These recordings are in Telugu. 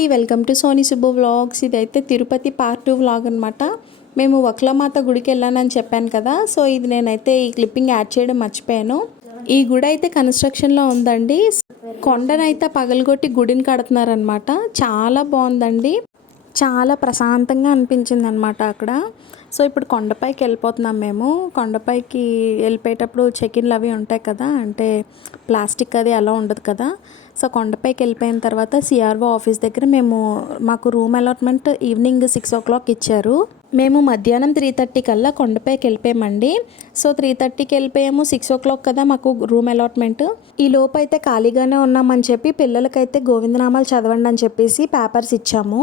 అండి welcome to Sony Subbu vlogs. ఇదైతే తిరుపతి పార్ట్ టూ వ్లాగ్ అనమాట మేము వక్లమాత గుడికి వెళ్ళానని చెప్పాను కదా సో ఇది నేనైతే ఈ క్లిప్పింగ్ యాడ్ చేయడం మర్చిపోయాను. ఈ గుడి అయితే కన్స్ట్రక్షన్లో ఉందండి. కొండనైతే పగలగొట్టి గుడిని కడుతున్నారనమాట చాలా బాగుందండి. చాలా ప్రశాంతంగా అనిపించింది అనమాట అక్కడ. సో ఇప్పుడు కొండపైకి వెళ్ళిపోతున్నాం మేము. కొండపైకి వెళ్ళిపోయేటప్పుడు చెకిన్లు అవి ఉంటాయి కదా అంటే ప్లాస్టిక్ అది అలా ఉండదు కదా. సో కొండపైకి వెళ్ళిపోయిన తర్వాత సిఆర్ఓ ఆఫీస్ దగ్గర మేము మాకు room allotment evening six o'clock ఇచ్చారు. మేము మధ్యాహ్నం త్రీ థర్టీ కల్లా కొండపైకి వెళ్ళిపోయామండి. సో త్రీ థర్టీకి వెళ్ళిపోయాము సిక్స్ ఓ క్లాక్ కదా మాకు రూమ్ అలాట్మెంట్ ఈ లోపు అయితే ఖాళీగానే ఉన్నామని చెప్పి పిల్లలకైతే గోవిందనామాలు చదవండి అని చెప్పేసి పేపర్స్ ఇచ్చాము.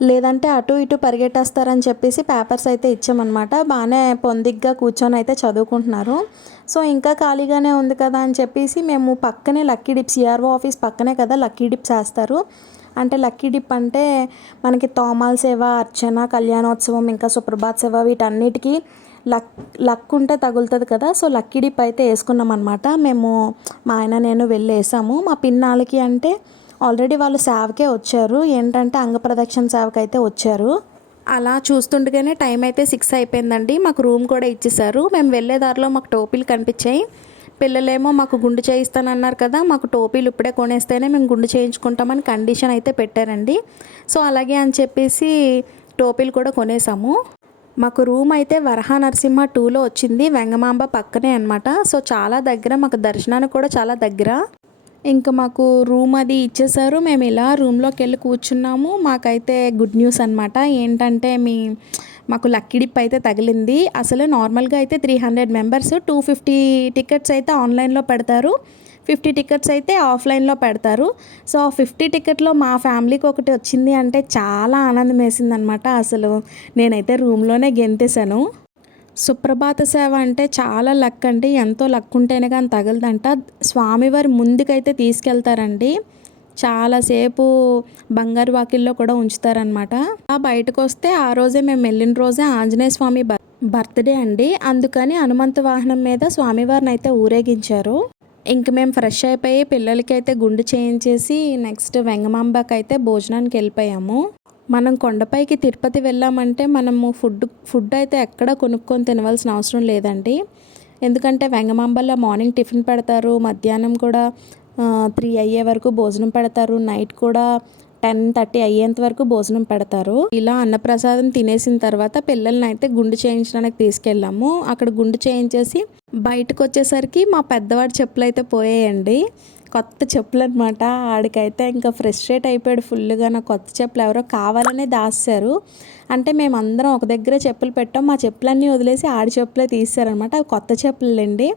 లేదంటే అటు ఇటు పరిగెట్టేస్తారని చెప్పేసి పేపర్స్ అయితే ఇచ్చామన్నమాట. బాగానే పొందిగ్గా కూర్చొని అయితే చదువుకుంటున్నారు. సో ఇంకా ఖాళీగానే ఉంది కదా అని చెప్పేసి మేము పక్కనే లక్కీ డిప్ సిఆర్ఓ ఆఫీస్ పక్కనే కదా లక్కీ డిప్స్ వేస్తారు అంటే లక్కీ డిప్ అంటే మనకి తోమాల సేవ అర్చన కళ్యాణోత్సవం ఇంకా సుప్రభాత్ సేవ వీటన్నిటికీ లక్ లక్ ఉంటే తగులుతుంది కదా. సో లక్కీ డిప్ అయితే వేసుకున్నాం అనమాట మేము మా ఆయన నేను వెళ్ళి వేసాము మా పిన్నాళ్ళకి అంటే ఆల్రెడీ వాళ్ళు సేవకే వచ్చారు. ఏంటంటే అంగప్రదక్షిణ సేవకి అయితే వచ్చారు. అలా చూస్తుండగానే టైం అయితే సిక్స్ అయిపోయిందండి. మాకు రూమ్ కూడా ఇచ్చేసారు. మేము వెళ్ళే దారిలో మాకు టోపీలు కనిపించాయి. పిల్లలేమో మాకు గుండు చేయిస్తానన్నారు కదా మాకు టోపీలు ఇప్పుడే కొనేస్తేనే మేము గుండు చేయించుకుంటామని కండిషన్ అయితే పెట్టారండి. సో అలాగే అని చెప్పేసి టోపీలు కూడా కొనేసాము. మాకు రూమ్ అయితే వరహ నరసింహ టూలో వచ్చింది వెంగమాంబ పక్కనే అనమాట సో చాలా దగ్గర మాకు దర్శనానికి కూడా చాలా దగ్గర. ఇంకా మాకు రూమ్ అది ఇచ్చేసారు. మేము ఇలా రూమ్లోకి వెళ్ళి కూర్చున్నాము. మాకైతే గుడ్ న్యూస్ అనమాట ఏంటంటే మీ మాకు లక్కీ డిప్ అయితే తగిలింది. అసలు నార్మల్గా అయితే three hundred members two fifty tickets అయితే ఆన్లైన్లో పెడతారు. ఫిఫ్టీ టికెట్స్ అయితే ఆఫ్లైన్లో పెడతారు. సో ఫిఫ్టీ టికెట్లో మా ఫ్యామిలీకి ఒకటి వచ్చింది అంటే చాలా ఆనందం వేసిందనమాట అసలు నేనైతే రూమ్లోనే గెంతేశాను. సుప్రభాత సేవ అంటే చాలా లక్ అండి. ఎంతో లక్ ఉంటేనే కానీ తగలదంట. స్వామివారి ముందుకైతే తీసుకెళ్తారండి. చాలాసేపు బంగారు వాకిల్లో కూడా ఉంచుతారనమాట ఆ బయటకు వస్తే ఆ రోజే మేము వెళ్ళిన రోజే ఆంజనేయ స్వామి బర్త్డే అండి. అందుకని హనుమంత వాహనం మీద స్వామివారిని అయితే ఊరేగించారు. ఇంక మేము ఫ్రెష్ అయిపోయి పిల్లలకి అయితే గుండు చేయించేసి నెక్స్ట్ వెంగమాంబకి అయితే భోజనానికి వెళ్ళిపోయాము. మనం కొండపైకి తిరుపతి వెళ్ళామంటే మనము ఫుడ్ ఫుడ్ అయితే ఎక్కడ కొనుక్కొని తినవలసిన అవసరం లేదండి. ఎందుకంటే వెంగమాంబల్లో మార్నింగ్ టిఫిన్ పెడతారు మధ్యాహ్నం కూడా త్రీ అయ్యే వరకు భోజనం పెడతారు నైట్ కూడా టెన్ థర్టీ అయ్యేంత వరకు భోజనం పెడతారు. ఇలా అన్నప్రసాదం తినేసిన తర్వాత పిల్లల్ని అయితే గుండు చేయించడానికి తీసుకెళ్ళాము. అక్కడ గుండు చేయించేసి బయటకు వచ్చేసరికి మా పెద్దవాడి చెప్పులు అయితే పోయాయండి. కొత్త చెప్పులు అనమాట ఆడికైతే ఇంకా ఫ్రస్ట్రేట్ అయిపోయాడు ఫుల్గా నా కొత్త చెప్పులు ఎవరో కావాలనే దాస్తారు. అంటే మేమందరం ఒక దగ్గర చెప్పులు పెట్టాం. మా చెప్పులన్నీ వదిలేసి ఆడి చెప్పులే తీసారనమాట అవి కొత్త చెప్పులండి.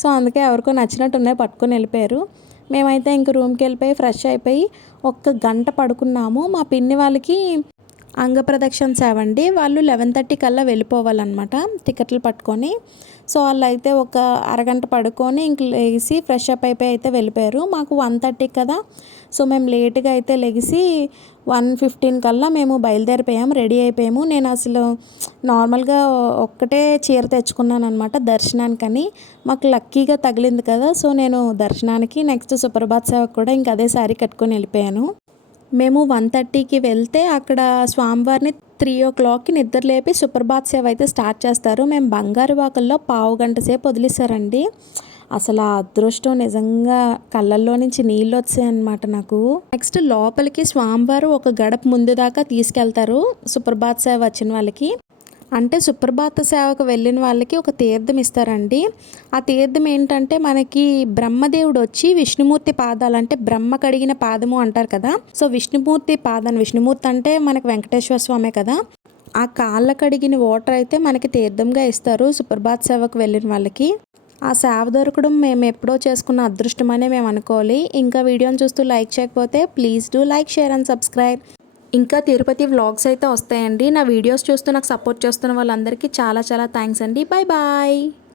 సో అందుకే ఎవరికో నచ్చినట్టు ఉన్నాయి పట్టుకొని వెళ్ళిపోయారు. మేమైతే ఇంక రూమ్కి వెళ్ళిపోయి ఫ్రెష్ అయిపోయి ఒక్క గంట పడుకున్నాము. మా పిన్ని వాళ్ళకి అంగప్రదక్షిణ సేవ అండి. వాళ్ళు లెవెన్ థర్టీ కల్లా వెళ్ళిపోవాలన్నమాట టికెట్లు పట్టుకొని. సో వాళ్ళు అయితే ఒక అరగంట పడుకొని ఇంక లేచి ఫ్రెష్ అప్ అయిపోయి అయితే వెళ్ళిపోయారు. మాకు వన్ థర్టీ కదా. సో మేము లేట్గా అయితే లెగిసి వన్ ఫిఫ్టీన్ కల్లా మేము బయలుదేరిపోయాము రెడీ అయిపోయాము. నేను అసలు నార్మల్గా ఒక్కటే చీర తెచ్చుకున్నాను అనమాట దర్శనానికని. మాకు లక్కీగా తగిలింది కదా. సో నేను దర్శనానికి నెక్స్ట్ సుప్రభాత్ సేవకు కూడా ఇంక అదే శారీ కట్టుకొని వెళ్ళిపోయాను. మేము వన్ థర్టీకి వెళ్తే అక్కడ స్వామివారిని త్రీ ఓ క్లాక్కి నిద్ర లేపి సుప్రభాత్ సేవ అయితే స్టార్ట్ చేస్తారు. మేము బంగారు వాకల్లో పావు గంట సేపు వదిలేశారండి. అసలు ఆ అదృష్టం నిజంగా కళ్ళల్లో నుంచి నీళ్ళు వచ్చాయి అనమాట నాకు. నెక్స్ట్ లోపలికి స్వామివారు ఒక గడప ముందు దాకా తీసుకెళ్తారు సుప్రభాత్ సేవ వచ్చిన వాళ్ళకి. అంటే సుప్రభాత సేవకు వెళ్ళిన వాళ్ళకి ఒక తీర్థం ఇస్తారండి. ఆ తీర్థం ఏంటంటే మనకి బ్రహ్మదేవుడు వచ్చి విష్ణుమూర్తి పాదాలు అంటే బ్రహ్మ కడిగిన పాదము అంటారు కదా. సో విష్ణుమూర్తి పాదాన్ని విష్ణుమూర్తి అంటే మనకి వెంకటేశ్వర స్వామే కదా. ఆ కాళ్ళ కడిగిన వాటర్ అయితే మనకి తీర్థంగా ఇస్తారు సుప్రభాత సేవకు వెళ్ళిన వాళ్ళకి. ఆ సేవ దొరకడం మేము ఎప్పుడో చేసుకున్న అదృష్టం అనే మేము అనుకోవాలి. ఇంకా వీడియోని చూస్తూ లైక్ చేయకపోతే please do like share and subscribe. ఇంకా తిరుపతి వ్లాగ్స్ అయితే వస్తాయండి. నా వీడియోస్ చూస్తూ నాకు సపోర్ట్ చేస్తున్న వాళ్ళందరికీ చాలా చాలా థ్యాంక్స్ అండి. Bye bye